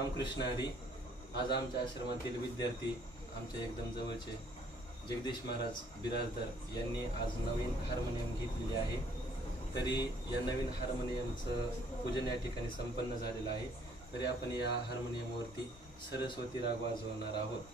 रामकृष्ण हरी. आज आमच्या आश्रमातील विद्यार्थी आमच्या एकदम जवळचे जगदीश महाराज बिराजदार यांनी आज नवीन हार्मोनियम घेतलेले आहे. तरी या नवीन हार्मोनियमचं पूजन या ठिकाणी संपन्न झालेलं आहे. तरी आपण या हार्मोनियमवरती सरस्वती राग वाजवणार आहोत.